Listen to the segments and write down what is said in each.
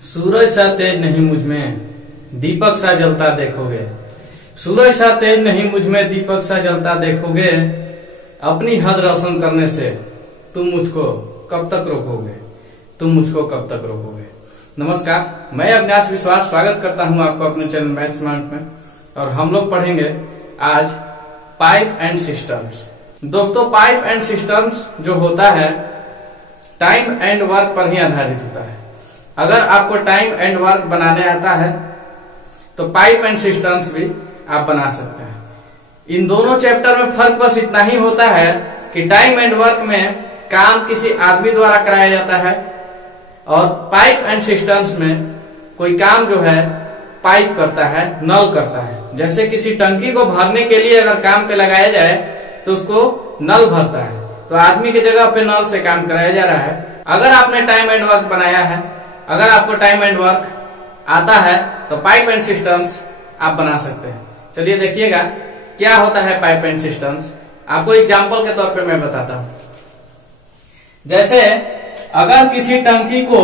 सूरज सा तेज नहीं मुझ में, दीपक सा जलता देखोगे। सूरज सा तेज नहीं मुझ में, दीपक सा जलता देखोगे। अपनी हद रोशन करने से तुम मुझको कब तक रोकोगे, तुम मुझको कब तक रोकोगे। नमस्कार, मैं अविनाश विश्वास स्वागत करता हूं आपको अपने चैनल मैथ स्मार्ट में। और हम लोग पढ़ेंगे आज पाइप एंड सिस्टम्स। दोस्तों, पाइप एंड सिस्टम्स जो होता है टाइम एंड वर्क पर ही आधारित होता है। अगर आपको टाइम एंड वर्क बनाने आता है तो पाइप एंड सिस्टम्स भी आप बना सकते हैं। इन दोनों चैप्टर में फर्क बस इतना ही होता है कि टाइम एंड वर्क में काम किसी आदमी द्वारा कराया जाता है और पाइप एंड सिस्टम्स में कोई काम जो है पाइप करता है, नल करता है। जैसे किसी टंकी को भरने के लिए अगर काम पे लगाया जाए तो उसको नल भरता है, तो आदमी की जगह पे नल से काम कराया जा रहा है। अगर आपने टाइम एंड वर्क बनाया है, अगर आपको टाइम एंड वर्क आता है तो पाइप एंड सिस्टम्स आप बना सकते हैं। चलिए देखिएगा क्या होता है पाइप एंड सिस्टम्स। आपको एग्जांपल के तौर पे मैं बताता हूं। जैसे अगर किसी टंकी को,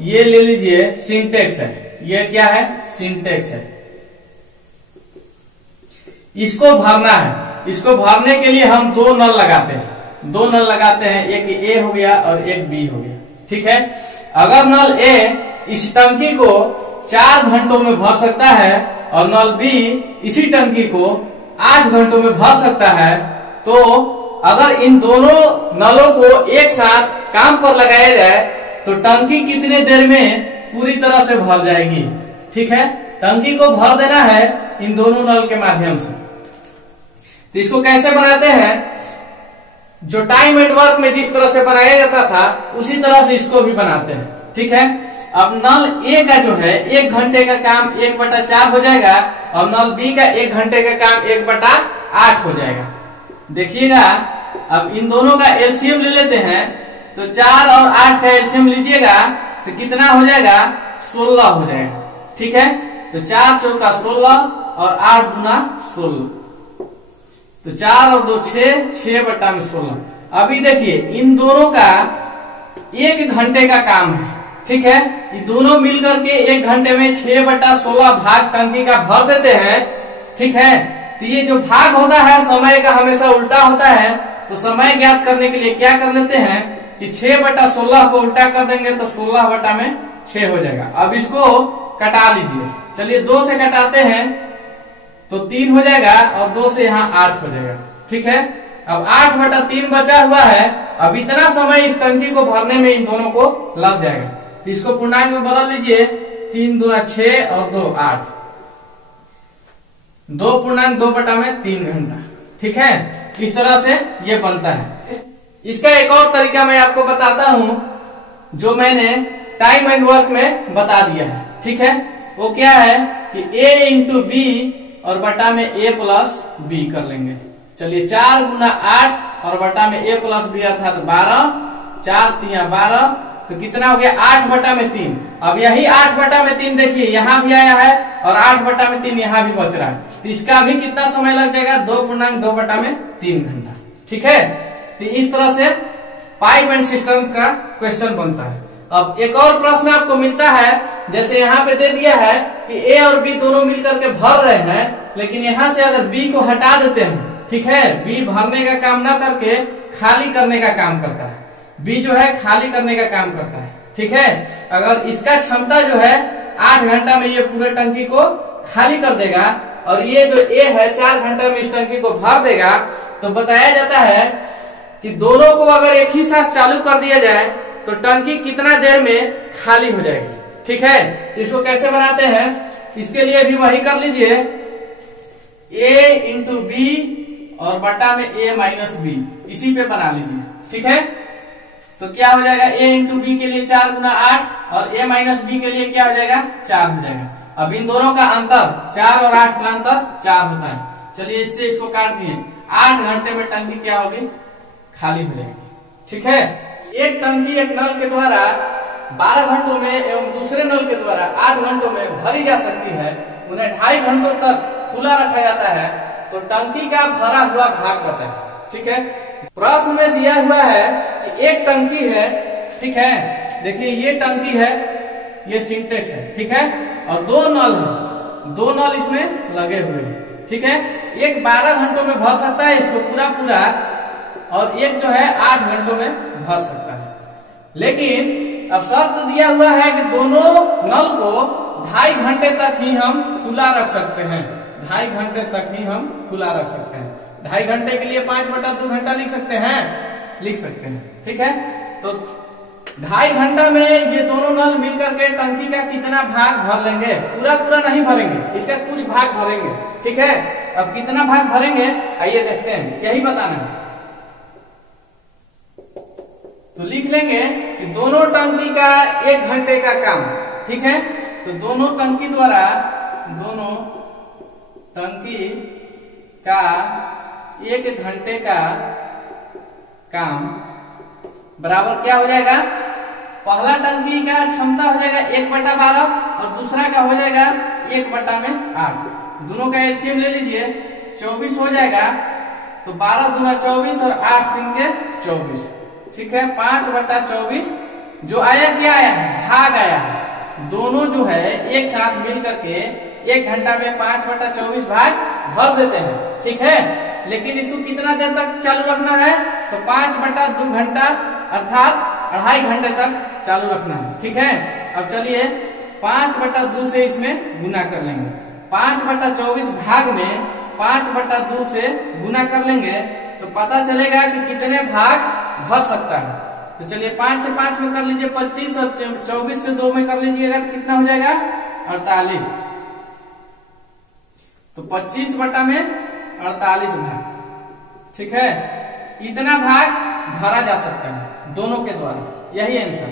ये ले लीजिए सिंटेक्स है, ये क्या है, सिंटेक्स है, इसको भरना है। इसको भरने के लिए हम दो नल लगाते हैं, एक ए हो गया और एक बी हो गया। ठीक है, अगर नल ए इस टंकी को 4 घंटों में भर सकता है और नल बी इसी टंकी को 8 घंटों में भर सकता है, तो अगर इन दोनों नलों को एक साथ काम पर लगाया जाए तो टंकी कितने देर में पूरी तरह से भर जाएगी। ठीक है, टंकी को भर देना है इन दोनों नल के माध्यम से। तो इसको कैसे बनाते हैं, जो टाइम एंड वर्क में जिस तरह से बनाया जाता था उसी तरह से इसको भी बनाते हैं। ठीक है, अब नल ए का जो है 1 घंटे का काम 1/4 हो जाएगा और नल बी का 1 घंटे का काम 1/8 हो जाएगा। देखिएगा, अब इन दोनों का एलसीएम ले लेते हैं, तो 4 और 8 का एलसीएम लीजिएगा तो कितना हो जाएगा, 16 हो जाएगा। ठीक है, तो 4 चौका 16 और 8 दूना 16, तो 4 और 2 6, 6/16। अभी देखिए इन दोनों का 1 घंटे का काम है। ठीक है, ये दोनों मिलकर के 1 घंटे में 6/16 भाग टंकी का भर देते हैं। ठीक है, तो ये जो भाग होता है समय का हमेशा उल्टा होता है, तो समय ज्ञात करने के लिए क्या कर लेते हैं कि 6/16 को उल्टा कर देंगे तो 16/6 हो जाएगा। अब इसको कटा लीजिए। चलिए 2 से कटाते हैं तो 3 हो जाएगा और 2 से यहाँ 8 हो जाएगा। ठीक है, अब 8/3 बचा हुआ है। अब इतना समय इस टंकी को भरने में इन दोनों को लग जाएगा। तो इसको पूर्णांक में बदल लीजिए, 3 दूना 6 और 2 8, 2 पूर्णांक 2/3 घंटा। ठीक है, इस तरह से ये बनता है। इसका एक और तरीका मैं आपको बताता हूं जो मैंने टाइम एंड वर्क में बता दिया है। ठीक है, वो क्या है कि a इंटू बी और बटा में a प्लस बी कर लेंगे। चलिए 4 गुना 8 और बटा में a प्लस बी अर्थात 12, 4 3 12, तो कितना हो गया, 8/3। अब यही 8/3 देखिए यहाँ भी आया है और 8/3 यहाँ भी बच रहा है, तो इसका भी कितना समय लग जाएगा, 2.2/3 घंटा। ठीक है, तो इस तरह से पाइप एंड सिस्टम्स का क्वेश्चन बनता है। अब एक और प्रश्न आपको मिलता है, जैसे यहाँ पे दे दिया है कि ए और बी दोनों मिलकर के भर रहे हैं, लेकिन यहाँ से अगर बी को हटा देते हैं, ठीक है, बी भरने का काम ना करके खाली करने का काम करता है। बी जो है खाली करने का काम करता है। ठीक है, अगर इसका क्षमता जो है 8 घंटा में ये पूरे टंकी को खाली कर देगा और ये जो ए है 4 घंटा में इस टंकी को भर देगा, तो बताया जाता है कि दोनों को अगर एक ही साथ चालू कर दिया जाए तो टंकी कितना देर में खाली हो जाएगी। ठीक है, इसको कैसे बनाते हैं, इसके लिए भी वही कर लीजिए, a इंटू बी और बटा में a माइनस बी, इसी पे बना लीजिए। ठीक है, तो क्या हो जाएगा, a इंटू बी के लिए 4 गुना 8 और a माइनस बी के लिए क्या हो जाएगा, 4 हो जाएगा। अब इन दोनों का अंतर 4 और 8 का अंतर 4 होता है। चलिए इससे इसको काट दिए, 8 घंटे में टंकी क्या होगी, खाली हो जाएगी। ठीक है, एक टंकी एक नल के द्वारा 12 घंटों में एवं दूसरे नल के द्वारा 8 घंटों में भरी जा सकती है। उन्हें 2.5 घंटों तक खुला रखा जाता है, तो टंकी का भरा हुआ भाग बताए। ठीक है, प्रश्न में दिया हुआ है कि एक टंकी है। ठीक है, देखिए ये टंकी है ये सिंटेक्स है, ठीक है। और 2 नल है, 2 नल इसमें लगे हुए हैं, ठीक है। एक 12 घंटों में भर सकता है इसको पूरा, और एक जो है 8 घंटों में भर सकता है। लेकिन अब शर्त दिया हुआ है कि दोनों नल को 2.5 घंटे तक ही हम खुला रख सकते हैं, 2.5 घंटे तक ही हम खुला रख सकते हैं। 2.5 घंटे के लिए 5/2 घंटा लिख सकते हैं, ठीक है। तो 2.5 घंटा में ये दोनों नल मिलकर के टंकी का कितना भाग भर लेंगे? पूरा नहीं भरेंगे, इसका कुछ भाग भरेंगे, ठीक है। अब कितना भाग भरेंगे आइए देखते हैं, यही बताना है। तो लिख लेंगे कि दोनों टंकी का 1 घंटे का काम, ठीक है। तो दोनों टंकी का 1 घंटे का काम बराबर क्या हो जाएगा? पहला टंकी का क्षमता हो जाएगा 1/12 और दूसरा का हो जाएगा 1/8। दोनों का एलसीएम ले लीजिए, 24 हो जाएगा। तो 12 दूना 24 और 8 3 के 24, ठीक है। 5/24 जो आया क्या आया? भाग आया है। दोनों जो है एक साथ मिल करके 1 घंटा में 5/24 भाग भर देते हैं, ठीक है। लेकिन इसको कितना देर तक चालू रखना है? तो 5/2 घंटा अर्थात 2.5 घंटे तक चालू रखना है, ठीक है। अब चलिए 5/2 से इसमें गुना कर लेंगे। 5/24 भाग में 5/2 से गुना कर लेंगे तो पता चलेगा कि कितने भाग भर सकता है। तो चलिए 5 से 5 में कर लीजिए 25 और 24 से 2 में कर लीजिएगा तो कितना हो जाएगा? 48। तो 25/48 भाग, ठीक है। इतना भाग भरा जा सकता है दोनों के द्वारा, यही आंसर।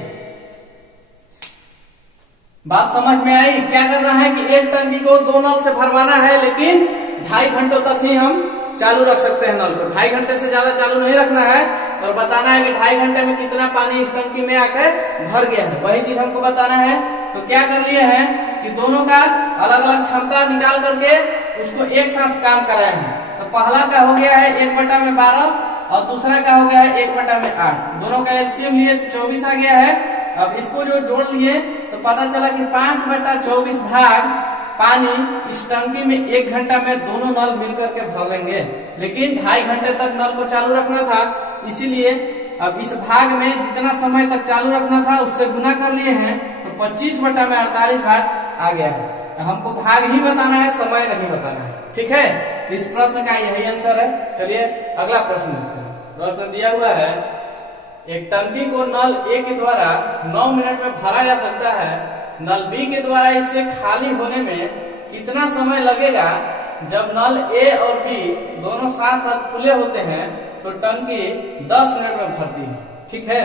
बात समझ में आई? क्या करना है कि एक टंकी को 2 नल से भरवाना है, लेकिन 2.5 घंटों तक ही हम चालू रख सकते हैं नल को। 2.5 घंटे से ज्यादा चालू नहीं रखना है और बताना है कि 2.5 घंटे में कितना पानी इस टंकी में आकर भर गया है, वही चीज हमको बताना है। तो क्या कर लिए हैं कि दोनों का अलग अलग क्षमता निकाल करके उसको एक साथ काम कराया है। तो पहला का हो गया है 1/12 और दूसरा का हो गया है 1/8। दोनों का एलसीएम लिए तो 24 आ गया है। अब इसको जो जोड़ लिए तो पता चला कि 5/24 भाग पानी इस टंकी में 1 घंटा में दोनों नल मिलकर के भर लेंगे। लेकिन 2.5 घंटे तक नल को चालू रखना था, इसीलिए अब इस भाग में जितना समय तक चालू रखना था उससे गुना कर लिए हैं। तो 25/48 भाग आ गया है। हमको भाग ही बताना है, समय नहीं बताना है, ठीक है। इस प्रश्न का यही आंसर है। चलिए अगला प्रश्न देखते हैं। प्रश्न दिया हुआ है, एक टंकी को नल ए के द्वारा 9 मिनट में भरा जा सकता है। नल बी के द्वारा इसे खाली होने में कितना समय लगेगा? जब नल ए और बी दोनों साथ साथ खुले होते हैं तो टंकी 10 मिनट में भरती है, ठीक है।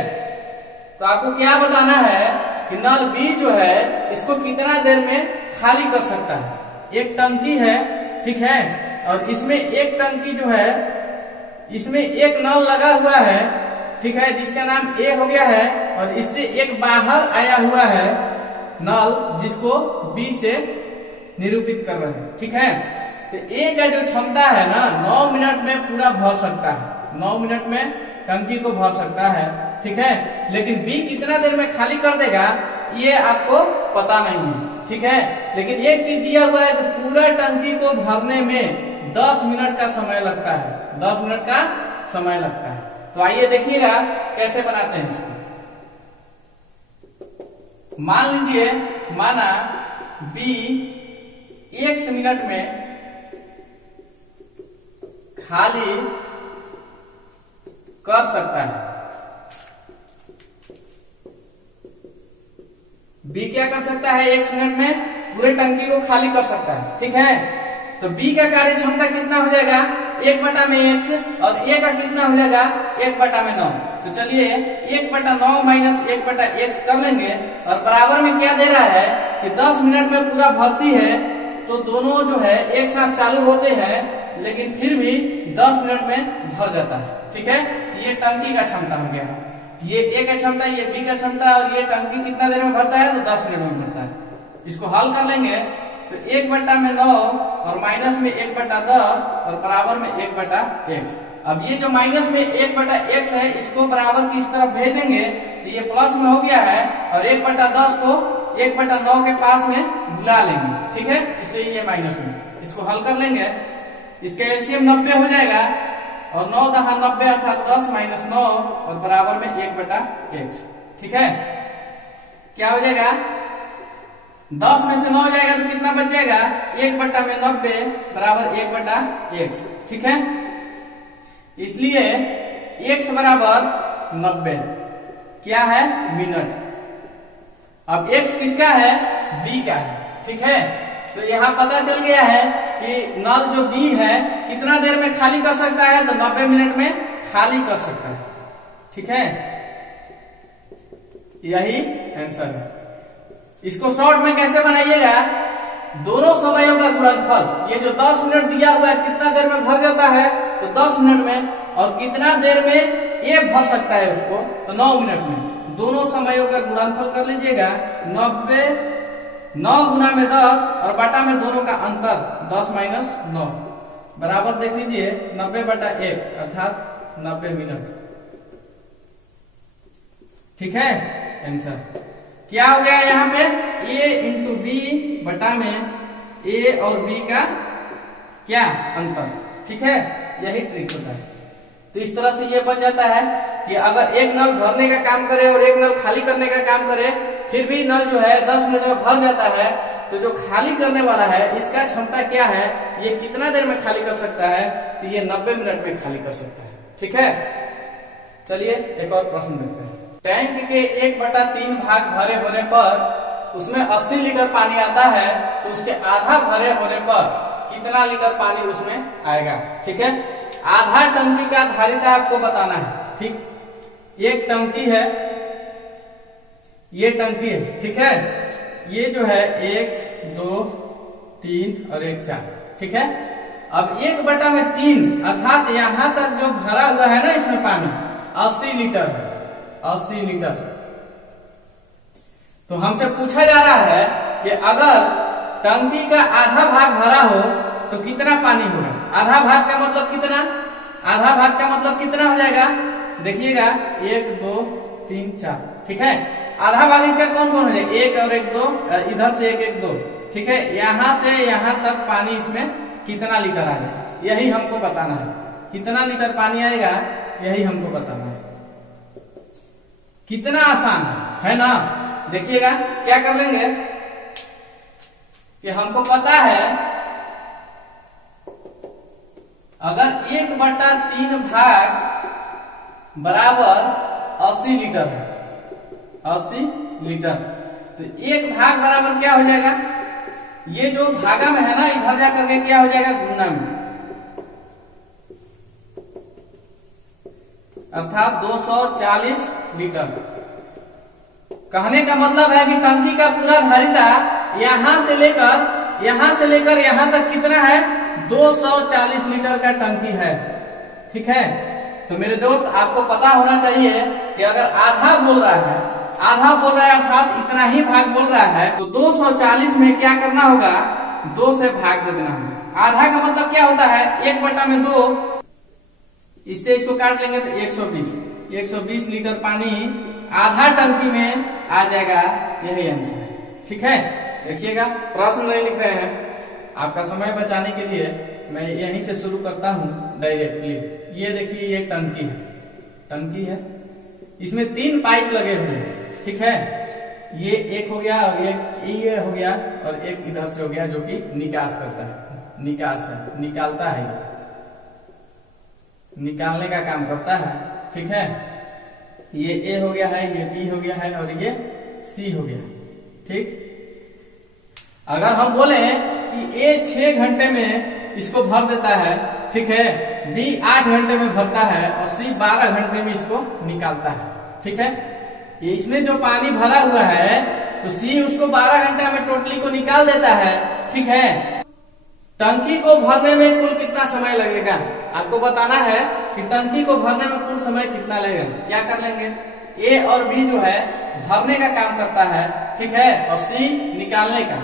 तो आपको क्या बताना है कि नल बी जो है इसको कितना देर में खाली कर सकता है। एक टंकी है, ठीक है, और इसमें एक टंकी जो है इसमें एक नल लगा हुआ है, ठीक है, जिसका नाम ए हो गया है, और इससे एक बाहर आया हुआ है नल जिसको बी से निरूपित कर रहे हैं, ठीक है। तो ए का जो क्षमता है ना 9 मिनट में पूरा भर सकता है, 9 मिनट में टंकी को भर सकता है, ठीक है। लेकिन बी कितना देर में खाली कर देगा ये आपको पता नहीं है, ठीक है। लेकिन एक चीज दिया हुआ है कि पूरा टंकी को भरने में 10 मिनट का समय लगता है, 10 मिनट का समय लगता है। तो आइए देखिएगा कैसे बनाते हैं इसको। मान लीजिए माना बी 1 मिनट में खाली कर सकता है। बी क्या कर सकता है? 1 मिनट में पूरे टंकी को खाली कर सकता है, ठीक है। तो बी का कार्य क्षमता कितना हो जाएगा? 1/x और ए का कितना हो जाएगा? 1/9। तो चलिए 1/9 माइनस 1/x कर लेंगे और बराबर में क्या दे रहा है कि 10 मिनट में पूरा भरती है। तो दोनों जो है एक साथ चालू होते हैं लेकिन फिर भी 10 मिनट में भर जाता है, ठीक है। ये टंकी का क्षमता हो गया, ये ए का क्षमता, ये बी का क्षमता, और ये टंकी कितना देर में भरता है? तो 10 मिनट में भरता है। इसको हल कर लेंगे तो 1/9 और माइनस में 1/10 और बराबर में 1/x। अब ये जो माइनस में 1/x है इसको बराबर की इस तरफ भेज देंगे तो ये प्लस में हो गया है, और 1/10 को 1/9 के पास में बुला लेंगे, ठीक है, इसलिए ये माइनस में। इसको हल कर लेंगे, इसका एलसीएम 90 हो जाएगा और 9 दहा 90 अर्थात 10 - 9 और बराबर में 1/x, ठीक है। क्या हो जाएगा, 10 में से 9 जाएगा तो कितना बच जाएगा, 1/90 बराबर 1/x, ठीक है। इसलिए x बराबर 90 क्या है, मिनट। अब x किसका है, b का है, ठीक है। तो यहाँ पता चल गया है कि नल जो b है कितना देर में खाली कर सकता है, तो 90 मिनट में खाली कर सकता है, ठीक है। यही आंसर है। इसको शॉर्ट में कैसे बनाइएगा, दोनों समयों का गुणनफल, ये जो 10 मिनट दिया हुआ है कितना देर में भर जाता है, तो 10 मिनट में, और कितना देर में ये भर सकता है उसको, तो 9 मिनट में। दोनों समयों का गुणनफल कर लीजिएगा, 90 9 गुना में 10 और बटा में दोनों का अंतर 10 - 9 बराबर देख लीजिए 90/1 अर्थात 90 मिनट, ठीक है। आंसर क्या हो गया यहाँ पे, a × b बटा में a और b का क्या अंतर, ठीक है। यही ट्रिक होता है। तो इस तरह से ये बन जाता है कि अगर एक नल भरने का काम करे और एक नल खाली करने का काम करे, फिर भी नल जो है 10 मिनट में भर जाता है, तो जो खाली करने वाला है इसका क्षमता क्या है, ये कितना देर में खाली कर सकता है, तो ये 90 मिनट में खाली कर सकता है, ठीक है। चलिए एक और प्रश्न देखते हैं। टैंक के 1/3 भाग भरे होने पर उसमें 80 लीटर पानी आता है, तो उसके आधा भरे होने पर कितना लीटर पानी उसमें आएगा, ठीक है। आधा टंकी का धारिता आपको बताना है, ठीक। एक टंकी है, ये टंकी है, ठीक है। ये जो है 1 2 3 और 1 4, ठीक है। अब 1/3 अर्थात यहां तक जो भरा हुआ है ना इसमें पानी 80 लीटर है, 80 लीटर। तो हमसे पूछा जा रहा है कि अगर टंकी का आधा भाग भरा हो तो कितना पानी होगा। आधा भाग का मतलब कितना, आधा भाग का मतलब कितना हो जाएगा, देखिएगा 1 2 3 4, ठीक है। आधा भाग इसका कौन कौन हो जाएगा, 1 और 1 2, इधर से 1 1 2, ठीक है। यहां से यहां तक पानी इसमें कितना लीटर आ जाएगा, यही हमको बताना है। कितना लीटर पानी आएगा यही हमको बताना है। कितना आसान है ना। देखिएगा क्या कर लेंगे कि हमको पता है अगर 1/3 भाग बराबर 80 लीटर है, 80 लीटर, तो 1 भाग बराबर क्या हो जाएगा, ये जो भागा में है ना इधर जाकर के क्या हो जाएगा, गुना में, अर्थात 240 लीटर। कहने का मतलब है कि टंकी का पूरा धारिता यहां से लेकर यहां तक कितना है, 240 लीटर का टंकी है, ठीक है। तो मेरे दोस्त आपको पता होना चाहिए कि अगर आधा बोल रहा है अर्थात इतना ही भाग बोल रहा है, तो 240 में क्या करना होगा, 2 से भाग दे देना होगा। आधा का मतलब क्या होता है, 1/2, इससे इसको काट लेंगे तो 120 लीटर पानी आधा टंकी में आ जाएगा, यही आंसर है, ठीक है। देखिएगा प्रश्न नहीं लिख रहे हैं, आपका समय बचाने के लिए मैं यहीं से शुरू करता हूं डायरेक्टली। ये देखिए ये टंकी है, इसमें 3 पाइप लगे हुए हैं, ठीक है। ये एक हो गया और ये हो गया और एक इधर से हो गया जो कि निकास करता है, निकालता है, निकालने का काम करता है, ठीक है। ये ए हो गया है, ये बी हो गया है और ये सी हो गया, ठीक। अगर हम बोले कि ए 6 घंटे में इसको भर देता है, ठीक है, बी 8 घंटे में भरता है और सी 12 घंटे में इसको निकालता है, ठीक है। ये इसमें जो पानी भरा हुआ है तो सी उसको 12 घंटे में टोटली को निकाल देता है, ठीक है। टंकी को भरने में कुल कितना समय लगेगा आपको बताना है कि टंकी को भरने में कुल समय कितना लगेगा। क्या कर लेंगे, ए और बी जो है भरने का काम करता है, ठीक है, और सी निकालने का।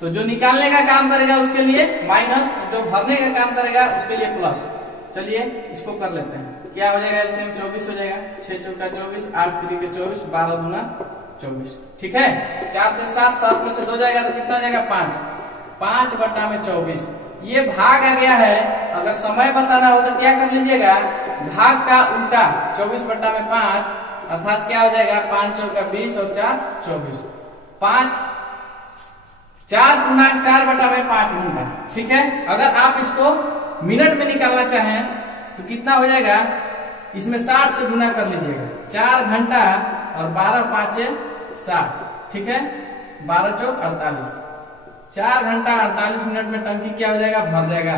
तो जो निकालने का काम करेगा उसके लिए माइनस, जो भरने का काम करेगा उसके लिए प्लस। चलिए इसको कर लेते हैं। क्या हो जाएगा, एलसीएम 24 हो जाएगा, 6 चौका 24, 8 3 के 24, 12 दूना 24। ठीक है, 4 3 7, 7 में से 2 जाएगा तो कितना जाएगा 5, 5 बटा में 24। ये भाग आ गया है, अगर समय बताना हो तो क्या कर लीजिएगा, भाग का उल्टा 24 बटा में 5, अर्थात क्या हो जाएगा 5 चौका 20 और 4 24, 4 गुना 4 बटा में 5 घंटा। ठीक है, अगर आप इसको मिनट में निकालना चाहें तो कितना हो जाएगा, इसमें 60 से गुना कर लीजिएगा, 4 घंटा और 12 5 7। ठीक है, 12 चौक 48, 4 घंटा 48 मिनट में टंकी क्या हो जाएगा, भर जाएगा।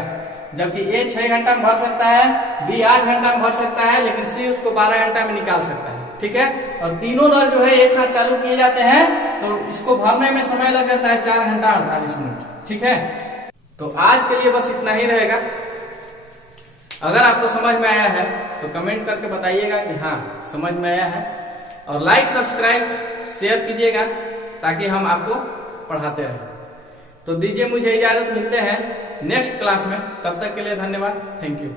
जबकि ए 6 घंटा में भर सकता है, बी 8 घंटा में भर सकता है, लेकिन सी उसको 12 घंटा में निकाल सकता है। ठीक है, और तीनों नल जो है एक साथ चालू किए जाते हैं तो इसको भरने में समय लग जाता है 4 घंटा 48 मिनट। ठीक है, तो आज के लिए बस इतना ही रहेगा। अगर आपको समझ में आया है तो कमेंट करके बताइएगा कि हाँ समझ में आया है, और लाइक सब्सक्राइब शेयर कीजिएगा ताकि हम आपको पढ़ाते रहें। तो दीजिए मुझे इजाजत, मिलते हैं नेक्स्ट क्लास में, तब तक के लिए धन्यवाद, थैंक यू।